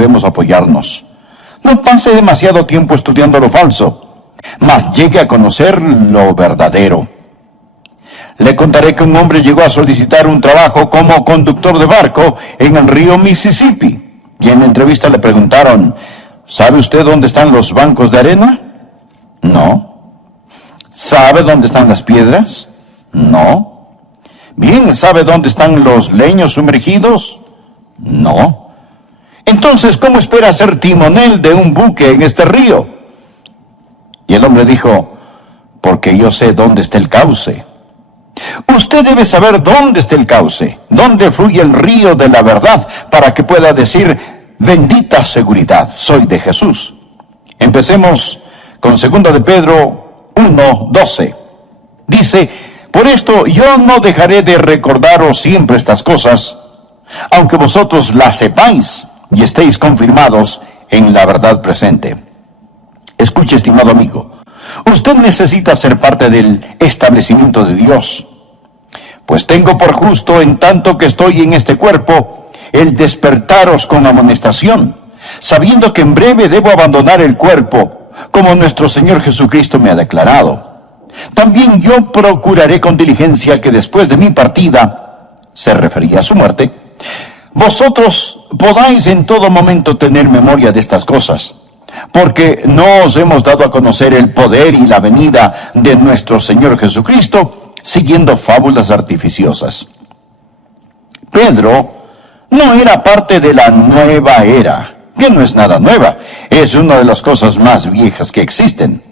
debemos apoyarnos. No pase demasiado tiempo estudiando lo falso, mas llegue a conocer lo verdadero. Le contaré que un hombre llegó a solicitar un trabajo como conductor de barco en el río Mississippi. Y en la entrevista le preguntaron, ¿sabe usted dónde están los bancos de arena? No. ¿Sabe dónde están las piedras? No. Bien, ¿sabe dónde están los leños sumergidos? No. Entonces, ¿cómo espera ser timonel de un buque en este río? Y el hombre dijo, porque yo sé dónde está el cauce. Usted debe saber dónde está el cauce, dónde fluye el río de la verdad, para que pueda decir, bendita seguridad, soy de Jesús. Empecemos con 2 de Pedro 1:12. Dice, por esto yo no dejaré de recordaros siempre estas cosas, aunque vosotros las sepáis y estéis confirmados en la verdad presente. Escuche, estimado amigo, usted necesita ser parte del establecimiento de Dios. Pues tengo por justo, en tanto que estoy en este cuerpo, el despertaros con amonestación, sabiendo que en breve debo abandonar el cuerpo, como nuestro Señor Jesucristo me ha declarado. También yo procuraré con diligencia que después de mi partida, se refería a su muerte, vosotros podáis en todo momento tener memoria de estas cosas, porque no os hemos dado a conocer el poder y la venida de nuestro Señor Jesucristo, siguiendo fábulas artificiosas. Pedro no era parte de la nueva era, que no es nada nueva, es una de las cosas más viejas que existen.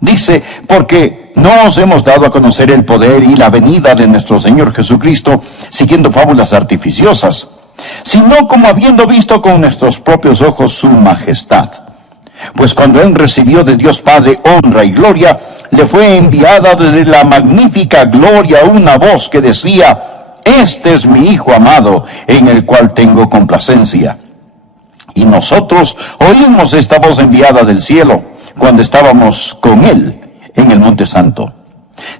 Dice, porque no os hemos dado a conocer el poder y la venida de nuestro Señor Jesucristo, siguiendo fábulas artificiosas, sino como habiendo visto con nuestros propios ojos su majestad. Pues cuando él recibió de Dios Padre honra y gloria, le fue enviada desde la magnífica gloria una voz que decía, este es mi Hijo amado, en el cual tengo complacencia. Y nosotros oímos esta voz enviada del cielo, cuando estábamos con él en el Monte Santo.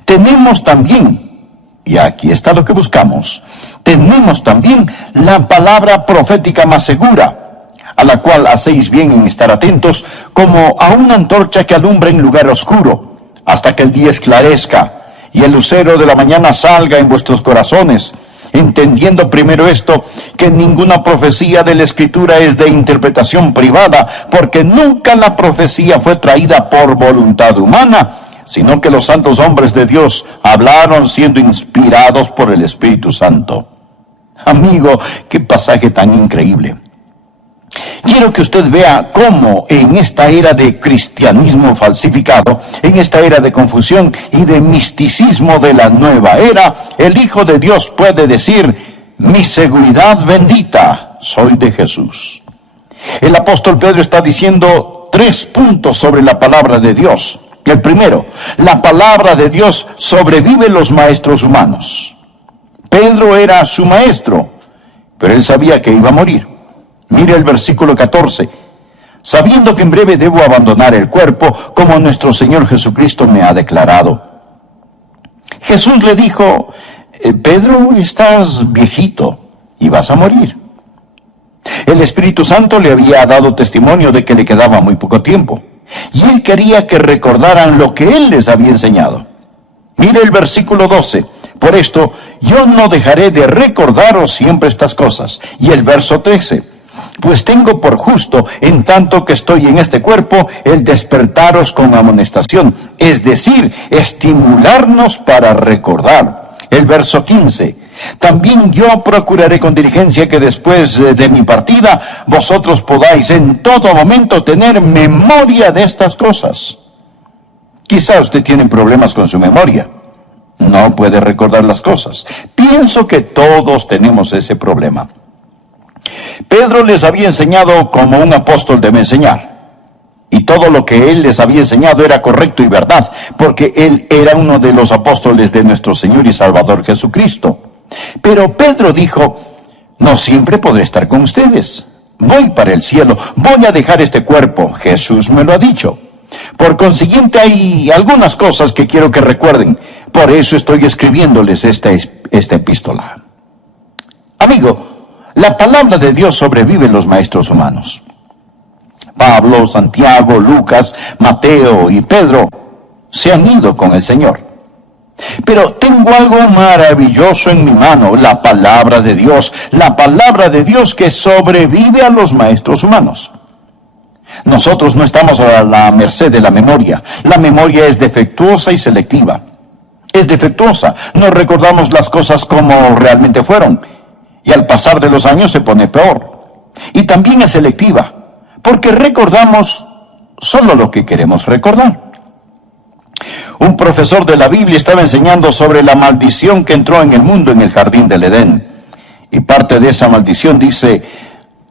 Tenemos también, y aquí está lo que buscamos, tenemos también la palabra profética más segura, a la cual hacéis bien en estar atentos, como a una antorcha que alumbra en lugar oscuro, hasta que el día esclarezca, y el lucero de la mañana salga en vuestros corazones, entendiendo primero esto, que ninguna profecía de la Escritura es de interpretación privada, porque nunca la profecía fue traída por voluntad humana, sino que los santos hombres de Dios hablaron siendo inspirados por el Espíritu Santo. Amigo, qué pasaje tan increíble. Quiero que usted vea cómo en esta era de cristianismo falsificado, en esta era de confusión y de misticismo de la nueva era, el Hijo de Dios puede decir, mi seguridad bendita, soy de Jesús. El apóstol Pedro está diciendo 3 puntos sobre la palabra de Dios. El primero, la palabra de Dios sobrevive los maestros humanos. Pedro era su maestro, pero él sabía que iba a morir. Mire el versículo 14. Sabiendo que en breve debo abandonar el cuerpo, como nuestro Señor Jesucristo me ha declarado. Jesús le dijo, Pedro, estás viejito y vas a morir. El Espíritu Santo le había dado testimonio de que le quedaba muy poco tiempo, y él quería que recordaran lo que él les había enseñado. Mire el versículo 12. Por esto, yo no dejaré de recordaros siempre estas cosas. Y el verso 13. Pues tengo por justo, en tanto que estoy en este cuerpo, el despertaros con amonestación, es decir, estimularnos para recordar. El verso 15. También yo procuraré con diligencia que después de mi partida, vosotros podáis en todo momento tener memoria de estas cosas. Quizá usted tiene problemas con su memoria. No puede recordar las cosas. Pienso que todos tenemos ese problema. Pedro les había enseñado como un apóstol debe enseñar. Y todo lo que él les había enseñado era correcto y verdad, porque él era uno de los apóstoles de nuestro Señor y Salvador Jesucristo. Pero Pedro dijo, no siempre podré estar con ustedes. Voy para el cielo, voy a dejar este cuerpo. Jesús me lo ha dicho. Por consiguiente, hay algunas cosas que quiero que recuerden. Por eso estoy escribiéndoles esta epístola. Amigo, La palabra de Dios sobrevive en los maestros humanos. Pablo, Santiago, Lucas, Mateo y Pedro se han ido con el Señor. Pero tengo algo maravilloso en mi mano, la palabra de Dios que sobrevive a los maestros humanos. Nosotros no estamos a la merced de la memoria. La memoria es defectuosa y selectiva. Es defectuosa. No recordamos las cosas como realmente fueron. Y al pasar de los años se pone peor. Y también es selectiva, porque recordamos solo lo que queremos recordar. Un profesor de la Biblia estaba enseñando sobre la maldición que entró en el mundo en el jardín del Edén. Y parte de esa maldición dice,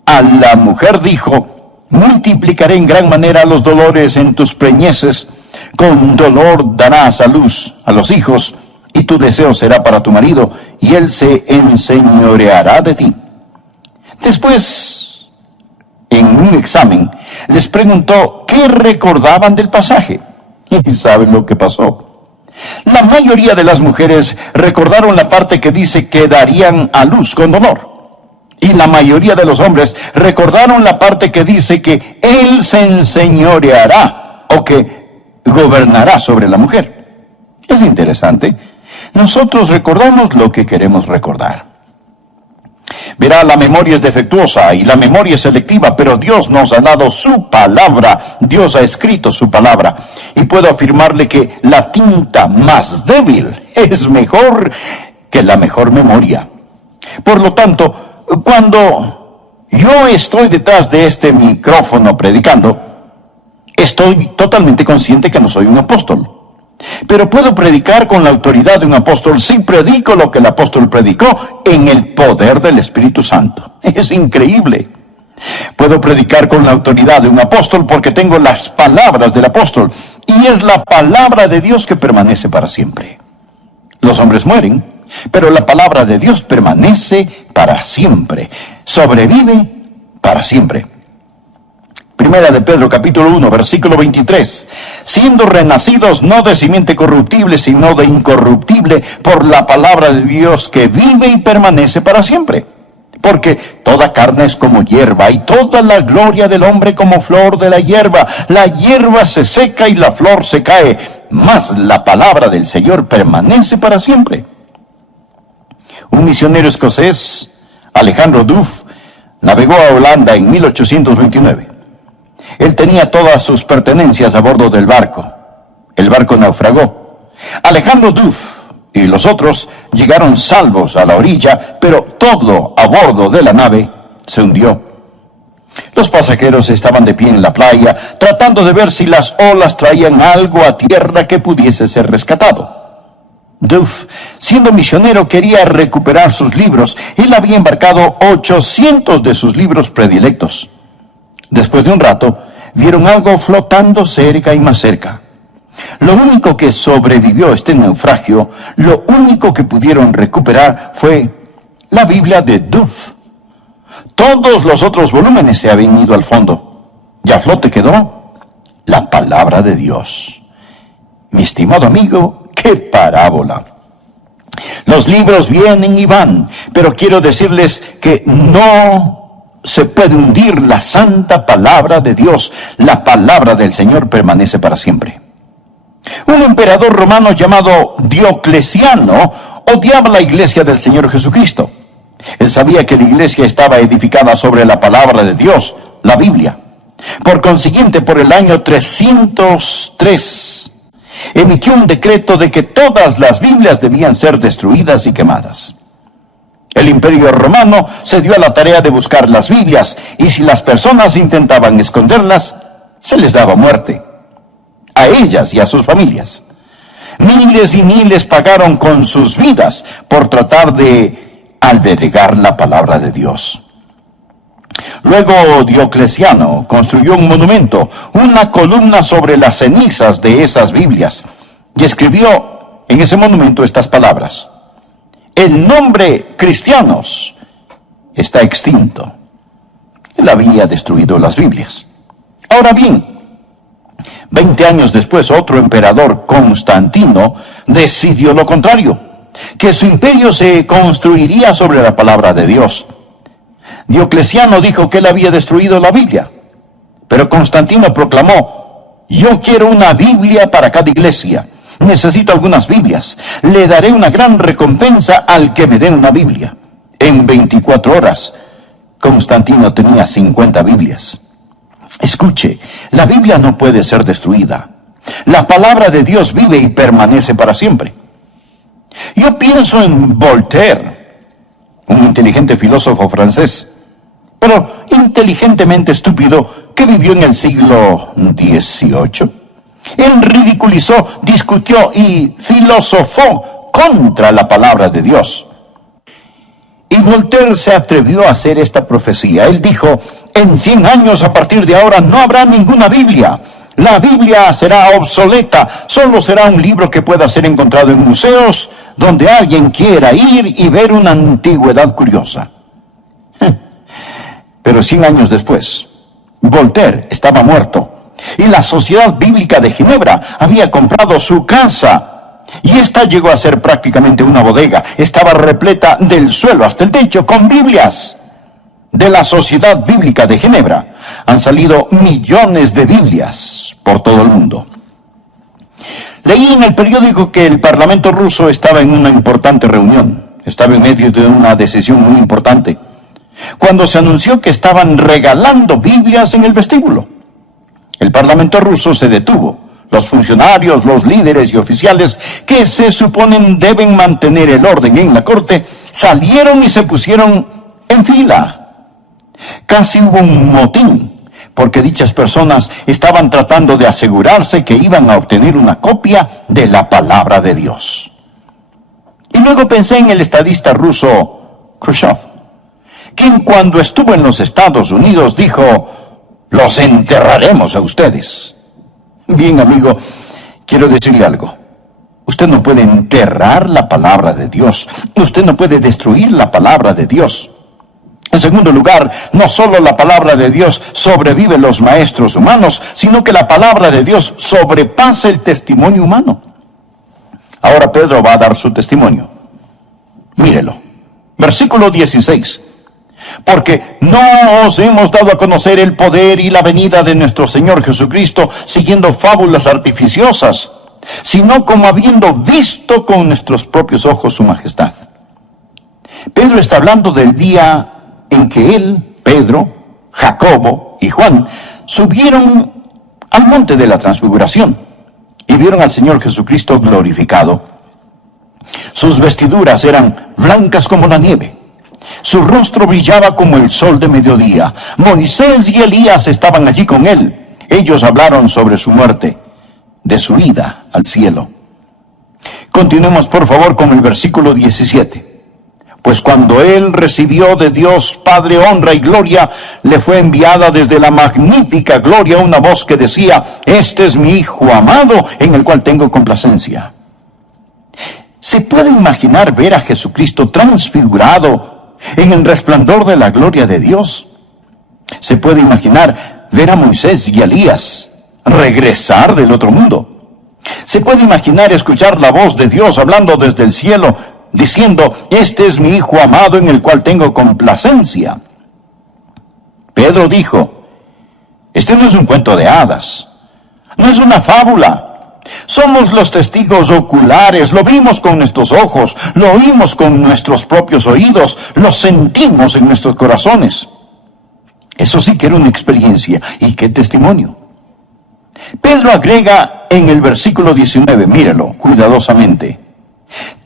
a la mujer dijo, multiplicaré en gran manera los dolores en tus preñeces, con dolor darás a luz a los hijos, y tu deseo será para tu marido, y él se enseñoreará de ti. Después, en un examen, les preguntó qué recordaban del pasaje. ¿Y saben lo que pasó? La mayoría de las mujeres recordaron la parte que dice que darían a luz con dolor. Y la mayoría de los hombres recordaron la parte que dice que él se enseñoreará o que gobernará sobre la mujer. Es interesante. Nosotros recordamos lo que queremos recordar. Verá, la memoria es defectuosa y la memoria es selectiva, pero Dios nos ha dado su palabra. Dios ha escrito su palabra. Y puedo afirmarle que la tinta más débil es mejor que la mejor memoria. Por lo tanto, cuando yo estoy detrás de este micrófono predicando, estoy totalmente consciente que no soy un apóstol. Pero puedo predicar con la autoridad de un apóstol si predico lo que el apóstol predicó en el poder del Espíritu Santo. Es increíble. Puedo predicar con la autoridad de un apóstol porque tengo las palabras del apóstol. Y es la palabra de Dios que permanece para siempre. Los hombres mueren, pero la palabra de Dios permanece para siempre. Sobrevive para siempre. Primera de Pedro, capítulo 1, versículo 23. Siendo renacidos no de simiente corruptible, sino de incorruptible, por la palabra de Dios que vive y permanece para siempre. Porque toda carne es como hierba, y toda la gloria del hombre como flor de la hierba. La hierba se seca y la flor se cae, mas la palabra del Señor permanece para siempre. Un misionero escocés, Alejandro Duff, navegó a Holanda en 1829. Él tenía todas sus pertenencias a bordo del barco. El barco naufragó. Alejandro Duff y los otros llegaron salvos a la orilla, pero todo a bordo de la nave se hundió. Los pasajeros estaban de pie en la playa, tratando de ver si las olas traían algo a tierra que pudiese ser rescatado. Duff, siendo misionero, quería recuperar sus libros. Él había embarcado 800 de sus libros predilectos. Después de un rato, vieron algo flotando cerca y más cerca. Lo único que sobrevivió a este naufragio, lo único que pudieron recuperar fue la Biblia de Duff. Todos los otros volúmenes se habían ido al fondo. Y a flote quedó la palabra de Dios. Mi estimado amigo, ¡qué parábola! Los libros vienen y van, pero quiero decirles que no se puede hundir la santa palabra de Dios. La palabra del Señor permanece para siempre. Un emperador romano llamado Diocleciano odiaba la iglesia del Señor Jesucristo. Él sabía que la iglesia estaba edificada sobre la palabra de Dios, la Biblia. Por consiguiente, por el año 303, emitió un decreto de que todas las Biblias debían ser destruidas y quemadas. El Imperio Romano se dio a la tarea de buscar las Biblias, y si las personas intentaban esconderlas, se les daba muerte, a ellas y a sus familias. Miles y miles pagaron con sus vidas por tratar de albergar la palabra de Dios. Luego Diocleciano construyó un monumento, una columna sobre las cenizas de esas Biblias, y escribió en ese monumento estas palabras: el nombre cristianos está extinto. Él había destruido las Biblias. Ahora bien, 20 años después, otro emperador, Constantino, decidió lo contrario, que su imperio se construiría sobre la palabra de Dios. Diocleciano dijo que él había destruido la Biblia, pero Constantino proclamó: yo quiero una Biblia para cada iglesia. Necesito algunas Biblias. Le daré una gran recompensa al que me dé una Biblia. En 24 horas, Constantino tenía 50 Biblias. Escuche, la Biblia no puede ser destruida. La palabra de Dios vive y permanece para siempre. Yo pienso en Voltaire, un inteligente filósofo francés, pero inteligentemente estúpido, que vivió en el siglo XVIII. Él ridiculizó, discutió y filosofó contra la palabra de Dios. Y Voltaire se atrevió a hacer esta profecía. Él dijo: en 100 años a partir de ahora no habrá ninguna Biblia. La Biblia será obsoleta. Solo será un libro que pueda ser encontrado en museos donde alguien quiera ir y ver una antigüedad curiosa. Pero 100 años después, Voltaire estaba muerto. Y la Sociedad Bíblica de Ginebra había comprado su casa. Y esta llegó a ser prácticamente una bodega. Estaba repleta del suelo hasta el techo con Biblias. De la Sociedad Bíblica de Ginebra han salido millones de Biblias por todo el mundo. Leí en el periódico que el Parlamento ruso estaba en una importante reunión. Estaba en medio de una decisión muy importante, cuando se anunció que estaban regalando Biblias en el vestíbulo. El Parlamento ruso se detuvo. Los funcionarios, los líderes y oficiales que se suponen deben mantener el orden en la corte, salieron y se pusieron en fila. Casi hubo un motín, porque dichas personas estaban tratando de asegurarse que iban a obtener una copia de la palabra de Dios. Y luego pensé en el estadista ruso Khrushchev, quien cuando estuvo en los Estados Unidos dijo: los enterraremos a ustedes. Bien, amigo, quiero decirle algo. Usted no puede enterrar la palabra de Dios. Usted no puede destruir la palabra de Dios. En segundo lugar, no solo la palabra de Dios sobrevive los maestros humanos, sino que la palabra de Dios sobrepasa el testimonio humano. Ahora Pedro va a dar su testimonio. Mírelo. Versículo 16. Porque no os hemos dado a conocer el poder y la venida de nuestro Señor Jesucristo siguiendo fábulas artificiosas, sino como habiendo visto con nuestros propios ojos su majestad. Pedro está hablando del día en que él, Pedro, Jacobo y Juan subieron al monte de la transfiguración y vieron al Señor Jesucristo glorificado. Sus vestiduras eran blancas como la nieve. Su rostro brillaba como el sol de mediodía. Moisés y Elías estaban allí con él. Ellos hablaron sobre su muerte, de su ida al cielo. Continuemos por favor con el versículo 17. Pues cuando él recibió de Dios Padre honra y gloria, le fue enviada desde la magnífica gloria una voz que decía: este es mi Hijo amado, en el cual tengo complacencia. ¿Se puede imaginar ver a Jesucristo transfigurado en el resplandor de la gloria de Dios? ¿Se puede imaginar ver a Moisés y Elías regresar del otro mundo? ¿Se puede imaginar escuchar la voz de Dios hablando desde el cielo, diciendo: este es mi Hijo amado en el cual tengo complacencia? Pedro dijo: este no es un cuento de hadas, no es una fábula. Somos los testigos oculares, lo vimos con nuestros ojos, lo oímos con nuestros propios oídos, lo sentimos en nuestros corazones. Eso sí que era una experiencia, y qué testimonio. Pedro agrega en el versículo 19, míralo cuidadosamente: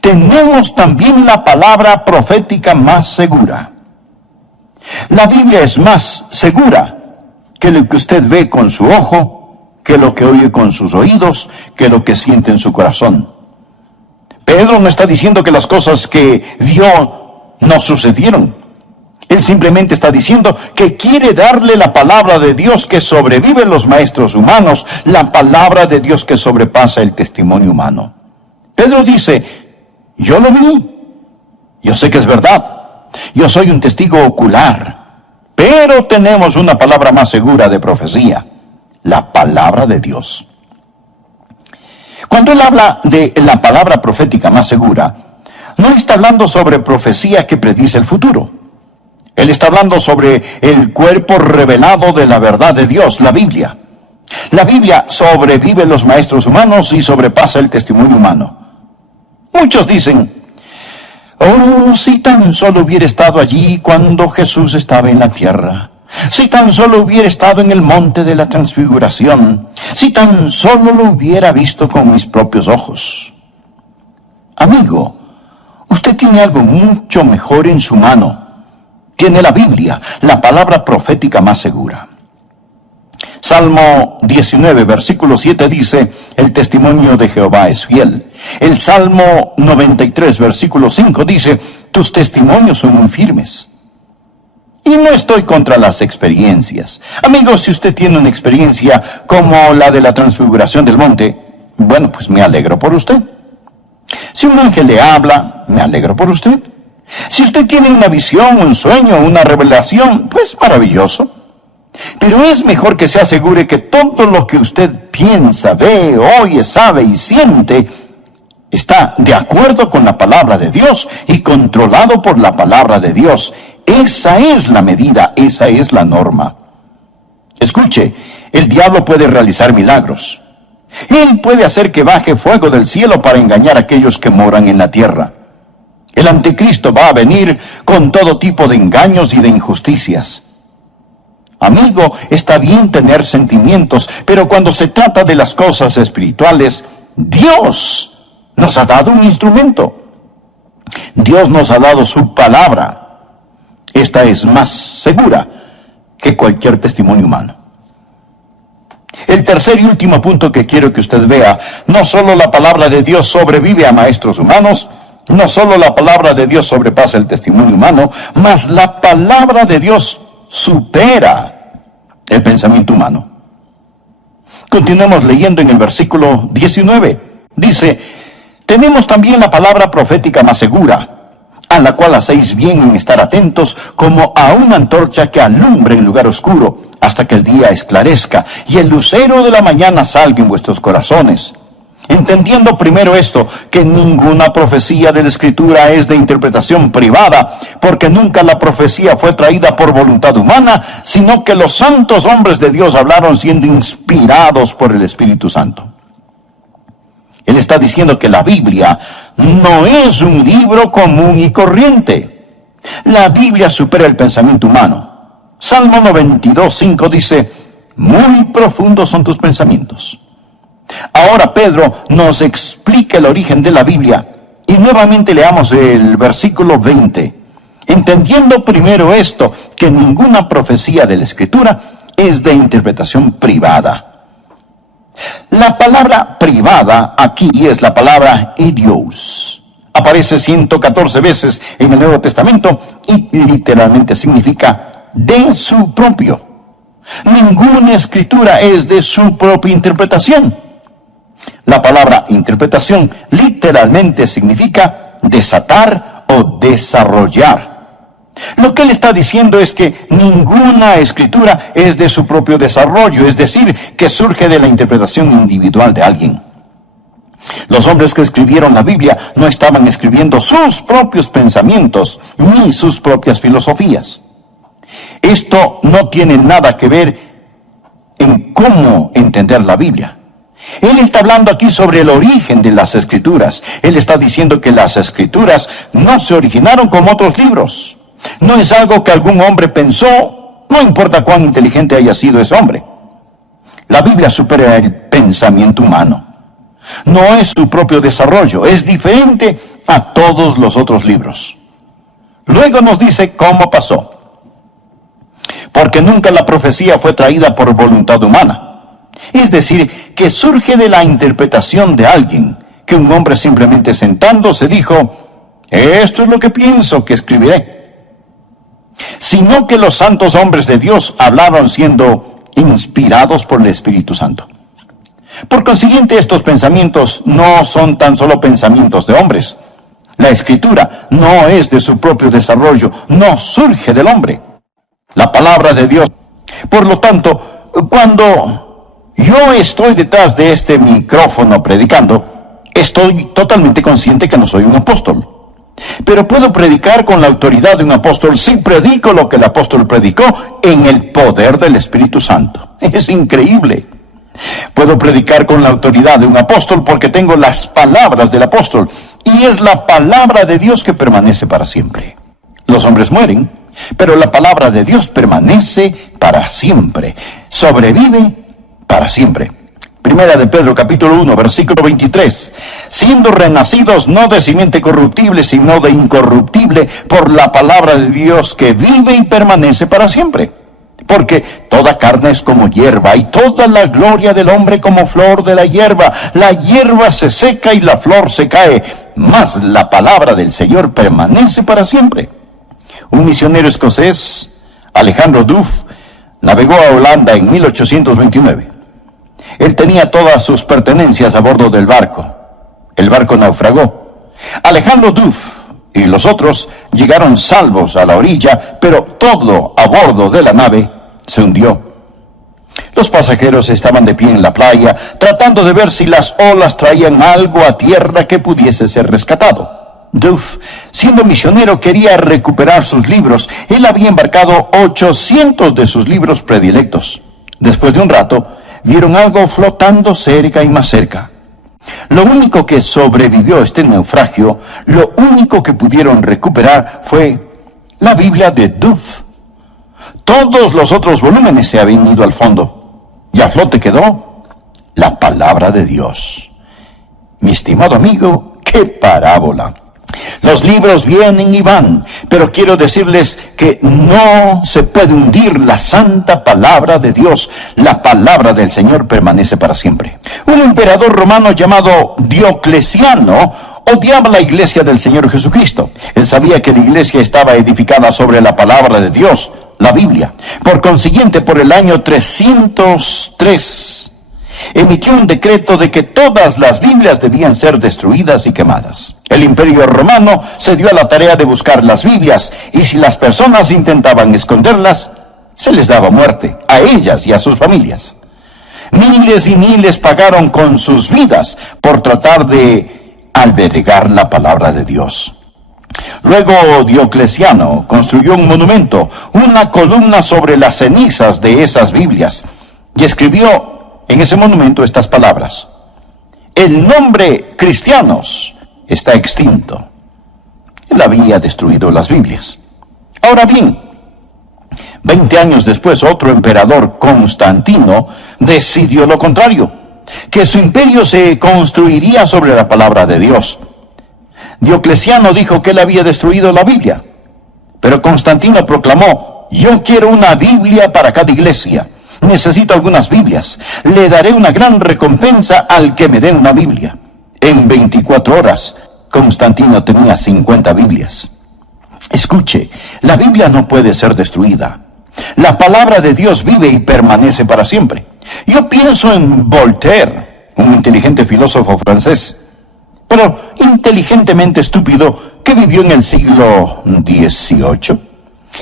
tenemos también la palabra profética más segura. La Biblia es más segura que lo que usted ve con su ojo, que lo que oye con sus oídos, que lo que siente en su corazón. Pedro no está diciendo que las cosas que vio no sucedieron. Él simplemente está diciendo que quiere darle la palabra de Dios que sobrevive los maestros humanos, la palabra de Dios que sobrepasa el testimonio humano. Pedro dice: yo lo vi, yo sé que es verdad, yo soy un testigo ocular, pero tenemos una palabra más segura de profecía: la palabra de Dios. Cuando él habla de la palabra profética más segura, no está hablando sobre profecía que predice el futuro. Él está hablando sobre el cuerpo revelado de la verdad de Dios, la Biblia. La Biblia sobrevive los maestros humanos y sobrepasa el testimonio humano. Muchos dicen, oh, si tan solo hubiera estado allí cuando Jesús estaba en la tierra. Si tan solo hubiera estado en el monte de la transfiguración. Si tan solo lo hubiera visto con mis propios ojos. Amigo, usted tiene algo mucho mejor en su mano. Tiene la Biblia, la palabra profética más segura. Salmo 19, versículo 7 dice, el testimonio de Jehová es fiel. El Salmo 93, versículo 5 dice, tus testimonios son muy firmes. Y no estoy contra las experiencias. Amigos, si usted tiene una experiencia como la de la transfiguración del monte, bueno, pues me alegro por usted. Si un ángel le habla, me alegro por usted. Si usted tiene una visión, un sueño, una revelación, pues maravilloso. Pero es mejor que se asegure que todo lo que usted piensa, ve, oye, sabe y siente está de acuerdo con la palabra de Dios y controlado por la palabra de Dios. Esa es la medida, esa es la norma. Escuche, el diablo puede realizar milagros. Él puede hacer que baje fuego del cielo para engañar a aquellos que moran en la tierra. El anticristo va a venir con todo tipo de engaños y de injusticias. Amigo, está bien tener sentimientos, pero cuando se trata de las cosas espirituales, Dios nos ha dado un instrumento. Dios nos ha dado su palabra. Esta es más segura que cualquier testimonio humano. El tercer y último punto que quiero que usted vea, no solo la palabra de Dios sobrevive a maestros humanos, no solo la palabra de Dios sobrepasa el testimonio humano, mas la palabra de Dios supera el pensamiento humano. Continuemos leyendo en el versículo 19. Dice, tenemos también la palabra profética más segura, a la cual hacéis bien en estar atentos como a una antorcha que alumbre en lugar oscuro, hasta que el día esclarezca y el lucero de la mañana salga en vuestros corazones. Entendiendo primero esto, que ninguna profecía de la Escritura es de interpretación privada, porque nunca la profecía fue traída por voluntad humana, sino que los santos hombres de Dios hablaron siendo inspirados por el Espíritu Santo. Él está diciendo que la Biblia no es un libro común y corriente. La Biblia supera el pensamiento humano. Salmo 92, 5 dice, muy profundos son tus pensamientos. Ahora Pedro nos explica el origen de la Biblia. Y nuevamente leamos el versículo 20. Entendiendo primero esto, que ninguna profecía de la Escritura es de interpretación privada. La palabra privada aquí es la palabra idios. Aparece 114 veces en el Nuevo Testamento y literalmente significa de su propio. Ninguna escritura es de su propia interpretación. La palabra interpretación literalmente significa desatar o desarrollar. Lo que él está diciendo es que ninguna escritura es de su propio desarrollo, es decir, que surge de la interpretación individual de alguien. Los hombres que escribieron la Biblia no estaban escribiendo sus propios pensamientos ni sus propias filosofías. Esto no tiene nada que ver en cómo entender la Biblia. Él está hablando aquí sobre el origen de las Escrituras. Él está diciendo que las Escrituras no se originaron como otros libros. No es algo que algún hombre pensó, no importa cuán inteligente haya sido ese hombre. La Biblia supera el pensamiento humano. No es su propio desarrollo, es diferente a todos los otros libros. Luego nos dice cómo pasó. Porque nunca la profecía fue traída por voluntad humana. Es decir, que surge de la interpretación de alguien, que un hombre simplemente sentándose dijo, esto es lo que pienso que escribiré. Sino que los santos hombres de Dios hablaron siendo inspirados por el Espíritu Santo. Por consiguiente, estos pensamientos no son tan solo pensamientos de hombres. La Escritura no es de su propio desarrollo, no surge del hombre. La palabra de Dios. Por lo tanto, cuando yo estoy detrás de este micrófono predicando, estoy totalmente consciente que no soy un apóstol. Pero puedo predicar con la autoridad de un apóstol si predico lo que el apóstol predicó en el poder del Espíritu Santo. Es increíble. Puedo predicar con la autoridad de un apóstol porque tengo las palabras del apóstol, y es la palabra de Dios que permanece para siempre. Los hombres mueren, pero la palabra de Dios permanece para siempre, sobrevive para siempre. Primera de Pedro, capítulo 1, versículo 23. Siendo renacidos no de simiente corruptible, sino de incorruptible, por la palabra de Dios que vive y permanece para siempre. Porque toda carne es como hierba, y toda la gloria del hombre como flor de la hierba. La hierba se seca y la flor se cae, mas la palabra del Señor permanece para siempre. Un misionero escocés, Alejandro Duff, navegó a Holanda en 1829. Él tenía todas sus pertenencias a bordo del barco. El barco naufragó. Alejandro Duff y los otros llegaron salvos a la orilla, pero todo a bordo de la nave se hundió. Los pasajeros estaban de pie en la playa, tratando de ver si las olas traían algo a tierra que pudiese ser rescatado. Duff, siendo misionero, quería recuperar sus libros. Él había embarcado 800 de sus libros predilectos. Después de un rato, vieron algo flotando cerca y más cerca. Lo único que sobrevivió a este naufragio, lo único que pudieron recuperar fue la Biblia de Duff. Todos los otros volúmenes se habían ido al fondo, y a flote quedó la palabra de Dios. Mi estimado amigo, ¡qué parábola! Los libros vienen y van, pero quiero decirles que no se puede hundir la santa palabra de Dios. La palabra del Señor permanece para siempre. Un emperador romano llamado Diocleciano odiaba la iglesia del Señor Jesucristo. Él sabía que la iglesia estaba edificada sobre la palabra de Dios, la Biblia. Por consiguiente, por el año 303, emitió un decreto de que todas las Biblias debían ser destruidas y quemadas. El Imperio Romano se dio a la tarea de buscar las Biblias, y si las personas intentaban esconderlas, se les daba muerte, a ellas y a sus familias. Miles y miles pagaron con sus vidas por tratar de albergar la palabra de Dios. Luego Diocleciano construyó un monumento, una columna sobre las cenizas de esas Biblias, y escribió en ese monumento estas palabras: el nombre cristianos está extinto. Él había destruido las Biblias. Ahora bien, 20 años después, otro emperador, Constantino, decidió lo contrario, que su imperio se construiría sobre la palabra de Dios. Diocleciano dijo que él había destruido la Biblia, pero Constantino proclamó: yo quiero una Biblia para cada iglesia. Necesito algunas Biblias. Le daré una gran recompensa al que me dé una Biblia. En 24 horas, Constantino tenía 50 Biblias. Escuche, la Biblia no puede ser destruida. La palabra de Dios vive y permanece para siempre. Yo pienso en Voltaire, un inteligente filósofo francés, pero inteligentemente estúpido, que vivió en el siglo XVIII.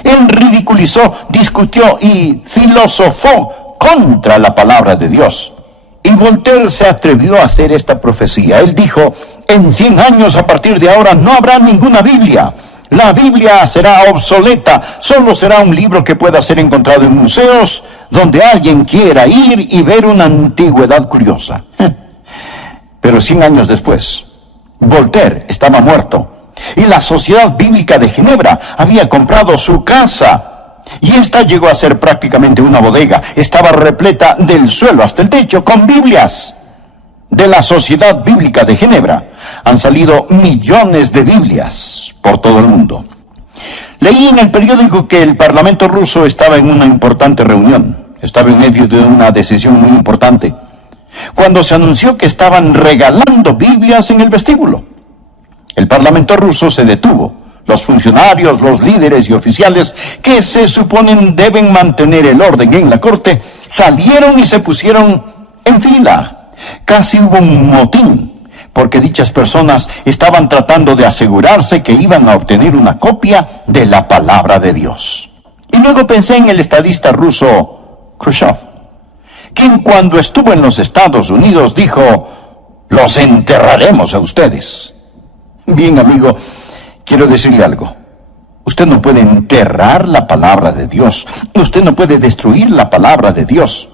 Él ridiculizó, discutió y filosofó contra la palabra de Dios. Y Voltaire se atrevió a hacer esta profecía. Él dijo: en 100 años a partir de ahora no habrá ninguna Biblia. La Biblia será obsoleta, solo será un libro que pueda ser encontrado en museos donde alguien quiera ir y ver una antigüedad curiosa. Pero 100 años después, Voltaire estaba muerto. Y la Sociedad Bíblica de Ginebra había comprado su casa, y esta llegó a ser prácticamente una bodega. Estaba repleta del suelo hasta el techo con Biblias. De la Sociedad Bíblica de Ginebra han salido millones de Biblias por todo el mundo. Leí en el periódico que el Parlamento ruso estaba en una importante reunión. Estaba en medio de una decisión muy importante, cuando se anunció que estaban regalando Biblias en el vestíbulo. El Parlamento ruso se detuvo. Los funcionarios, los líderes y oficiales que se suponen deben mantener el orden en la corte, salieron y se pusieron en fila. Casi hubo un motín, porque dichas personas estaban tratando de asegurarse que iban a obtener una copia de la palabra de Dios. Y luego pensé en el estadista ruso Khrushchev, quien cuando estuvo en los Estados Unidos dijo: los enterraremos a ustedes. Bien, amigo, quiero decirle algo. Usted no puede enterrar la palabra de Dios. Usted no puede destruir la palabra de Dios.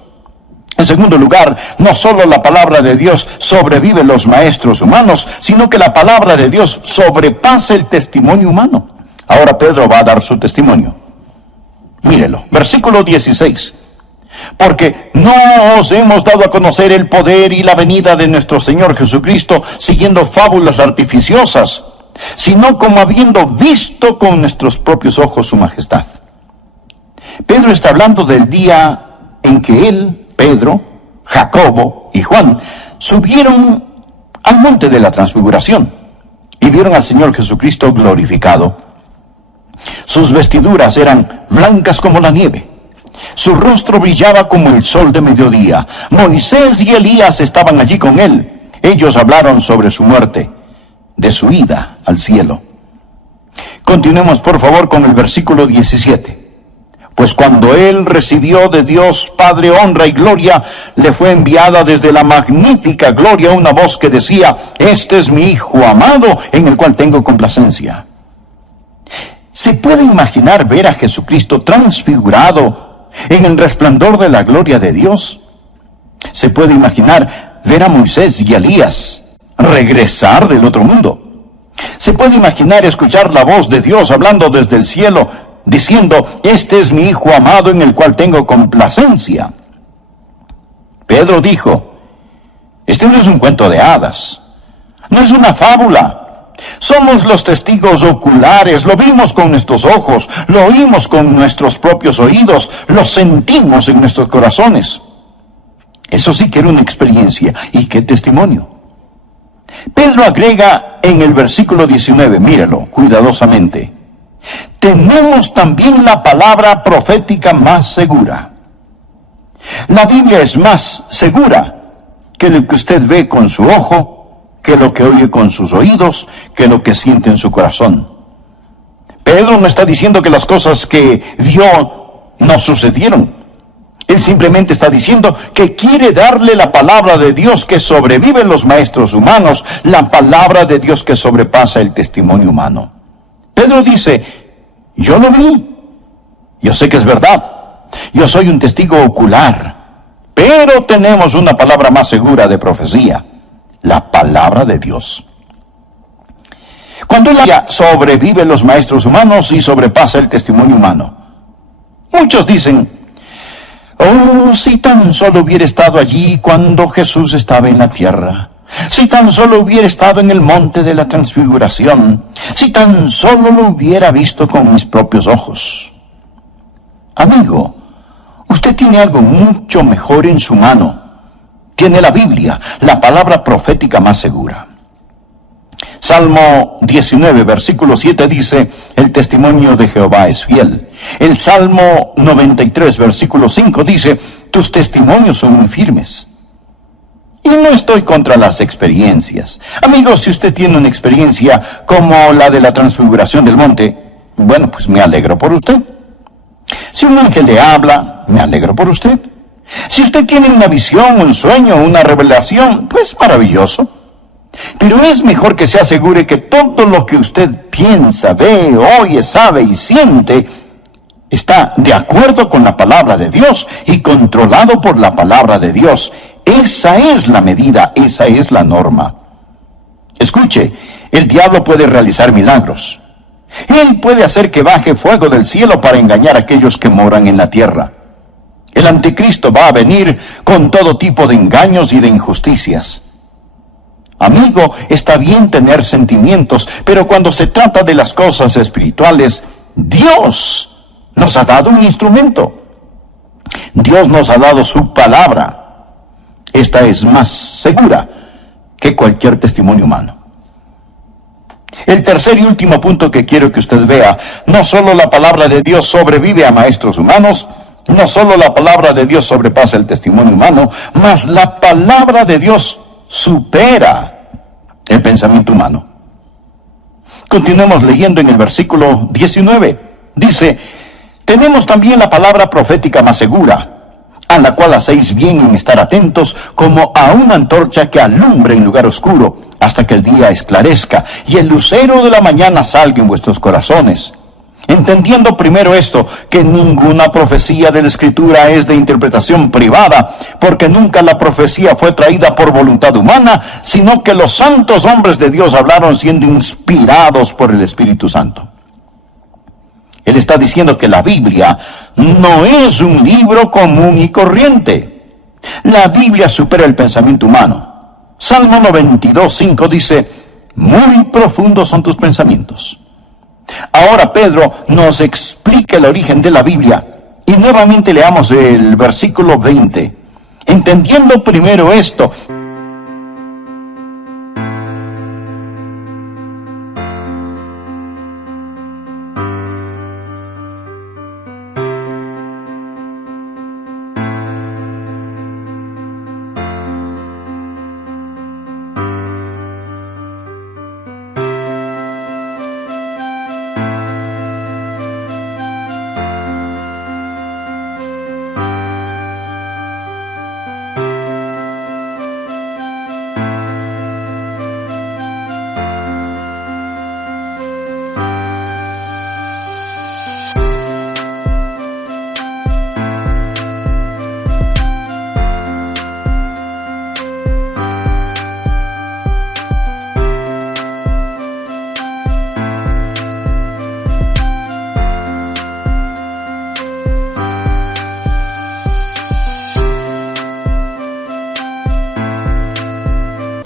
En segundo lugar, no solo la palabra de Dios sobrevive los maestros humanos, sino que la palabra de Dios sobrepasa el testimonio humano. Ahora Pedro va a dar su testimonio. Mírelo, versículo 16. Porque no os hemos dado a conocer el poder y la venida de nuestro Señor Jesucristo siguiendo fábulas artificiosas, sino como habiendo visto con nuestros propios ojos su majestad. Pedro está hablando del día en que él, Pedro, Jacobo y Juan subieron al monte de la transfiguración y vieron al Señor Jesucristo glorificado. Sus vestiduras eran blancas como la nieve. Su rostro brillaba como el sol de mediodía. Moisés y Elías estaban allí con él. Ellos hablaron sobre su muerte, de su ida al cielo. Continuemos por favor con el versículo 17. Pues cuando él recibió de Dios Padre honra y gloria, le fue enviada desde la magnífica gloria una voz que decía: este es mi Hijo amado, en el cual tengo complacencia. ¿Se puede imaginar ver a Jesucristo transfigurado en el resplandor de la gloria de Dios? ¿Se puede imaginar ver a Moisés y a Elías regresar del otro mundo? ¿Se puede imaginar escuchar la voz de Dios hablando desde el cielo, diciendo: este es mi Hijo amado en el cual tengo complacencia? Pedro dijo: este no es un cuento de hadas, no es una fábula. Somos los testigos oculares, lo vimos con nuestros ojos, lo oímos con nuestros propios oídos, lo sentimos en nuestros corazones. Eso sí que era una experiencia, y qué testimonio. Pedro agrega en el versículo 19, míralo cuidadosamente: tenemos también la palabra profética más segura. La Biblia es más segura que lo que usted ve con su ojo, que lo que oye con sus oídos, que lo que siente en su corazón. Pedro no está diciendo que las cosas que vio no sucedieron. Él simplemente está diciendo que quiere darle la palabra de Dios que sobrevive en los maestros humanos, la palabra de Dios que sobrepasa el testimonio humano. Pedro dice: yo lo vi, yo sé que es verdad, yo soy un testigo ocular, pero tenemos una palabra más segura de profecía: la palabra de Dios. Cuando él sobrevive los maestros humanos y sobrepasa el testimonio humano. Muchos dicen: oh, si tan solo hubiera estado allí cuando Jesús estaba en la tierra, si tan solo hubiera estado en el monte de la transfiguración, si tan solo lo hubiera visto con mis propios ojos. Amigo, usted tiene algo mucho mejor en su mano. Tiene la Biblia, la palabra profética más segura. Salmo 19, versículo 7 dice: el testimonio de Jehová es fiel. El Salmo 93, versículo 5 dice: tus testimonios son muy firmes. Y no estoy contra las experiencias. Amigos, si usted tiene una experiencia como la de la transfiguración del monte, bueno, pues me alegro por usted. Si un ángel le habla, me alegro por usted. Si usted tiene una visión, un sueño, una revelación, pues maravilloso. Pero es mejor que se asegure que todo lo que usted piensa, ve, oye, sabe y siente está de acuerdo con la palabra de Dios y controlado por la palabra de Dios. Esa es la medida, esa es la norma. Escuche, el diablo puede realizar milagros. Él puede hacer que baje fuego del cielo para engañar a aquellos que moran en la tierra. El anticristo va a venir con todo tipo de engaños y de injusticias. Amigo, está bien tener sentimientos, pero cuando se trata de las cosas espirituales, Dios nos ha dado un instrumento. Dios nos ha dado su palabra. Esta es más segura que cualquier testimonio humano. El tercer y último punto que quiero que usted vea: no solo la palabra de Dios sobrevive a maestros humanos, no solo la palabra de Dios sobrepasa el testimonio humano, mas la palabra de Dios supera el pensamiento humano. Continuemos leyendo en el versículo 19. Dice: tenemos también la palabra profética más segura, a la cual hacéis bien en estar atentos, como a una antorcha que alumbra en lugar oscuro, hasta que el día esclarezca, y el lucero de la mañana salga en vuestros corazones. Entendiendo primero esto, que ninguna profecía de la Escritura es de interpretación privada, porque nunca la profecía fue traída por voluntad humana, sino que los santos hombres de Dios hablaron siendo inspirados por el Espíritu Santo. Él está diciendo que la Biblia no es un libro común y corriente. La Biblia supera el pensamiento humano. Salmo 92:5 dice, muy profundos son tus pensamientos. Ahora Pedro nos explica el origen de la Biblia, y nuevamente leamos el versículo 20. Entendiendo primero esto,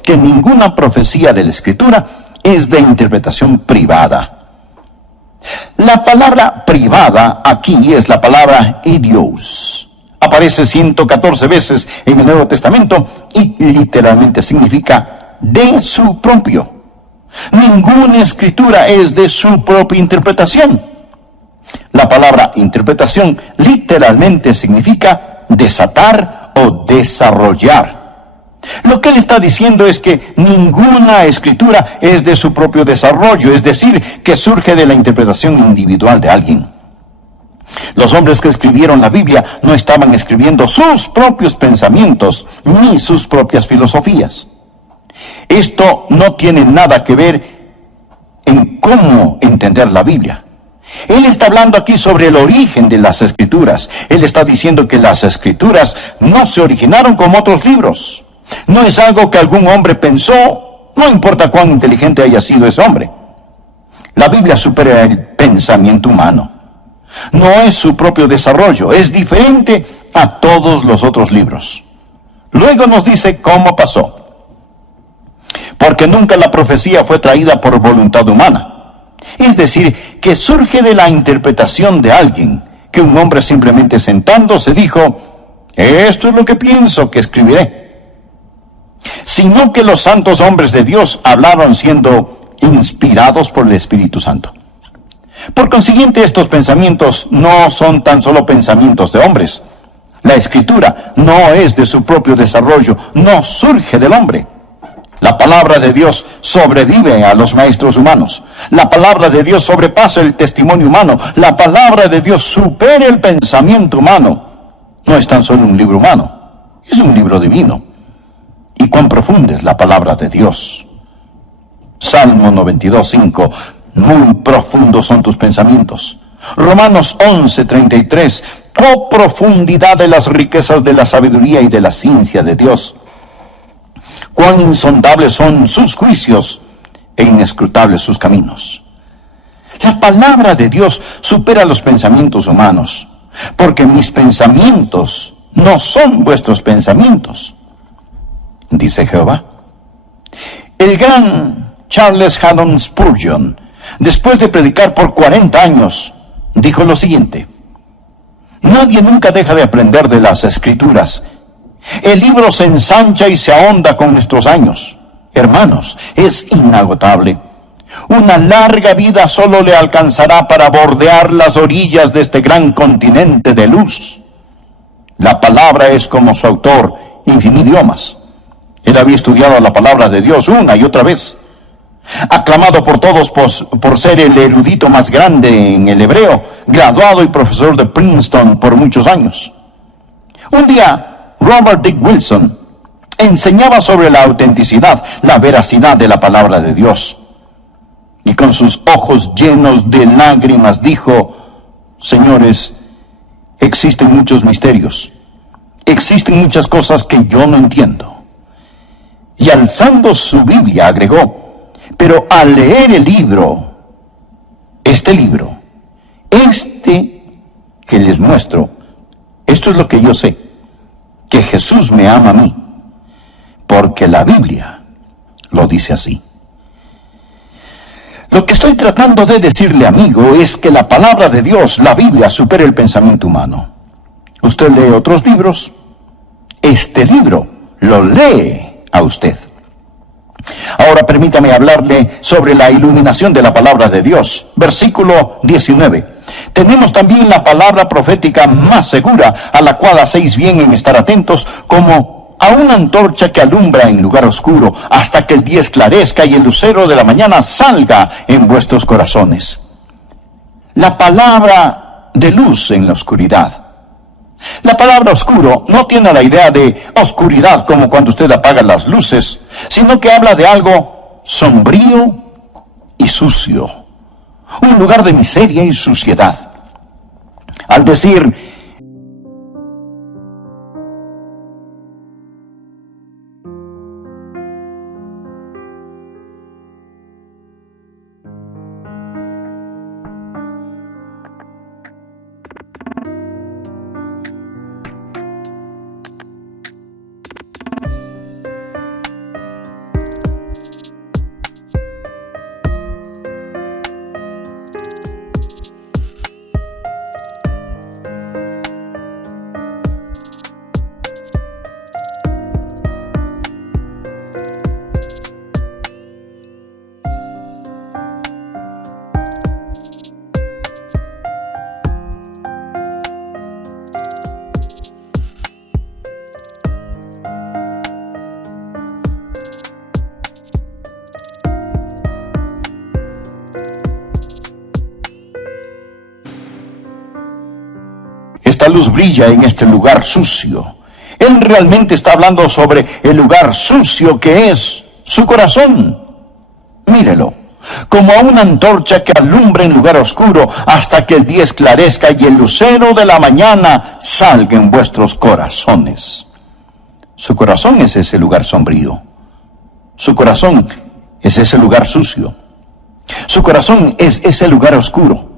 que ninguna profecía de la Escritura es de interpretación privada. La palabra privada aquí es la palabra idios. Aparece 114 veces en el Nuevo Testamento y literalmente significa de su propio. Ninguna escritura es de su propia interpretación. La palabra interpretación literalmente significa desatar o desarrollar. Lo que él está diciendo es que ninguna escritura es de su propio desarrollo, es decir, que surge de la interpretación individual de alguien. Los hombres que escribieron la Biblia no estaban escribiendo sus propios pensamientos ni sus propias filosofías. Esto no tiene nada que ver en cómo entender la Biblia. Él está hablando aquí sobre el origen de las Escrituras. Él está diciendo que las Escrituras no se originaron como otros libros. No es algo que algún hombre pensó, no importa cuán inteligente haya sido ese hombre. La Biblia supera el pensamiento humano. No es su propio desarrollo, es diferente a todos los otros libros. Luego nos dice cómo pasó. Porque nunca la profecía fue traída por voluntad humana. Es decir, que surge de la interpretación de alguien, que un hombre simplemente sentándose dijo, esto es lo que pienso que escribiré. Sino que los santos hombres de Dios hablaron siendo inspirados por el Espíritu Santo. Por consiguiente, estos pensamientos no son tan solo pensamientos de hombres. La Escritura no es de su propio desarrollo, no surge del hombre. La palabra de Dios sobrevive a los maestros humanos. La palabra de Dios sobrepasa el testimonio humano. La palabra de Dios supera el pensamiento humano. No es tan solo un libro humano, es un libro divino. Y cuán profunda es la palabra de Dios. Salmo 92:5, muy profundos son tus pensamientos. Romanos 11:33, oh profundidad de las riquezas de la sabiduría y de la ciencia de Dios. Cuán insondables son sus juicios e inescrutables sus caminos. La palabra de Dios supera los pensamientos humanos, porque mis pensamientos no son vuestros pensamientos, dice Jehová. El gran Charles Haddon Spurgeon, después de predicar por 40 años, dijo lo siguiente: nadie nunca deja de aprender de las Escrituras. El libro se ensancha y se ahonda con nuestros años. Hermanos, es inagotable. Una larga vida solo le alcanzará para bordear las orillas de este gran continente de luz. La palabra es como su autor, infinitos idiomas. Él había estudiado la palabra de Dios una y otra vez. Aclamado por todos por ser el erudito más grande en el hebreo, graduado y profesor de Princeton por muchos años. Un día, Robert Dick Wilson enseñaba sobre la autenticidad, la veracidad de la palabra de Dios. Y con sus ojos llenos de lágrimas dijo: señores, existen muchos misterios. Existen muchas cosas que yo no entiendo. Y alzando su Biblia agregó: pero al leer el libro, este que les muestro, esto es lo que yo sé, que Jesús me ama a mí, porque la Biblia lo dice así. Lo que estoy tratando de decirle, amigo, es que la palabra de Dios, la Biblia, supera el pensamiento humano. Usted lee otros libros, este libro lo lee a usted. Ahora permítame hablarle sobre la iluminación de la palabra de Dios. Versículo 19. Tenemos también la palabra profética más segura, a la cual hacéis bien en estar atentos, como a una antorcha que alumbra en lugar oscuro, hasta que el día esclarezca y el lucero de la mañana salga en vuestros corazones. La palabra de luz en la oscuridad. La palabra oscuro no tiene la idea de oscuridad como cuando usted apaga las luces, sino que habla de algo sombrío y sucio, un lugar de miseria y suciedad. Al decir esta luz brilla en este lugar sucio. Él realmente está hablando sobre el lugar sucio que es su corazón. Mírelo, como a una antorcha que alumbra en lugar oscuro hasta que el día esclarezca y el lucero de la mañana salga en vuestros corazones. Su corazón es ese lugar sombrío. Su corazón es ese lugar sucio. Su corazón es ese lugar oscuro.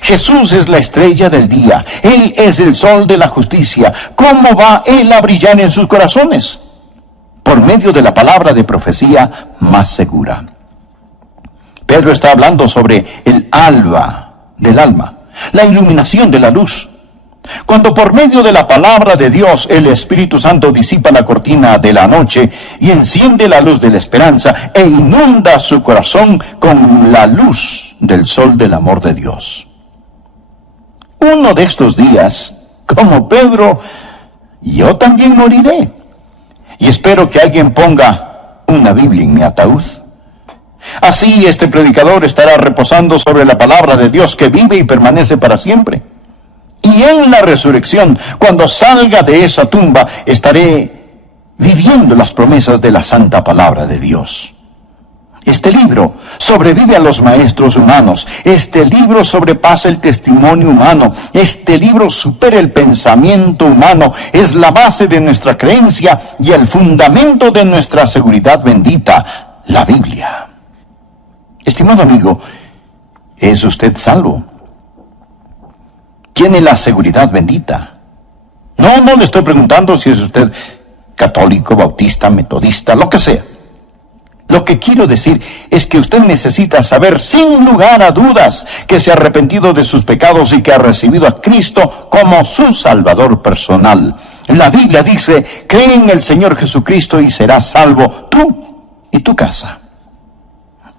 Jesús es la estrella del día. Él es el sol de la justicia. ¿Cómo va Él a brillar en sus corazones? Por medio de la palabra de profecía más segura. Pedro está hablando sobre el alba del alma, la iluminación de la luz. Cuando por medio de la palabra de Dios el Espíritu Santo disipa la cortina de la noche y enciende la luz de la esperanza e inunda su corazón con la luz del sol del amor de Dios. Uno de estos días, como Pedro, yo también moriré. Y espero que alguien ponga una Biblia en mi ataúd. Así este predicador estará reposando sobre la palabra de Dios que vive y permanece para siempre. Y en la resurrección, cuando salga de esa tumba, estaré viviendo las promesas de la santa palabra de Dios. Este libro sobrevive a los maestros humanos. Este libro sobrepasa el testimonio humano. Este libro supera el pensamiento humano. Es la base de nuestra creencia y el fundamento de nuestra seguridad bendita, la Biblia. Estimado amigo, ¿es usted salvo? ¿Tiene la seguridad bendita? No le estoy preguntando si es usted católico, bautista, metodista, lo que sea. Lo que quiero decir es que usted necesita saber sin lugar a dudas que se ha arrepentido de sus pecados y que ha recibido a Cristo como su Salvador personal. La Biblia dice: cree en el Señor Jesucristo y serás salvo tú y tu casa.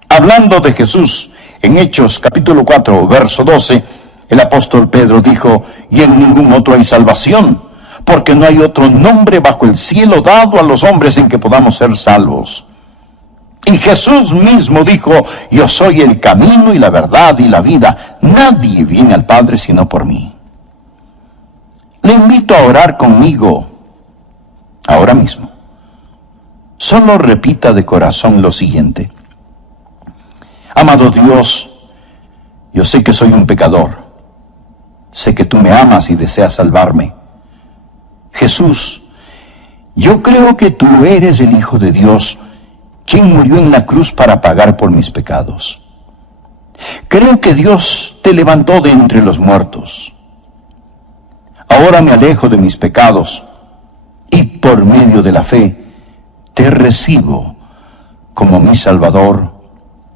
Hablando de Jesús, en Hechos capítulo 4, verso 12, el apóstol Pedro dijo: y en ningún otro hay salvación, porque no hay otro nombre bajo el cielo dado a los hombres en que podamos ser salvos. Y Jesús mismo dijo: yo soy el camino y la verdad y la vida. Nadie viene al Padre sino por mí. Le invito a orar conmigo ahora mismo. Solo repita de corazón lo siguiente. Amado Dios, yo sé que soy un pecador. Sé que tú me amas y deseas salvarme. Jesús, yo creo que tú eres el Hijo de Dios, quien murió en la cruz para pagar por mis pecados. Creo que Dios te levantó de entre los muertos. Ahora me alejo de mis pecados y por medio de la fe te recibo como mi Salvador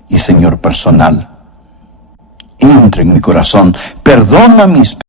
y Señor personal. Entra en mi corazón, perdona mis pecados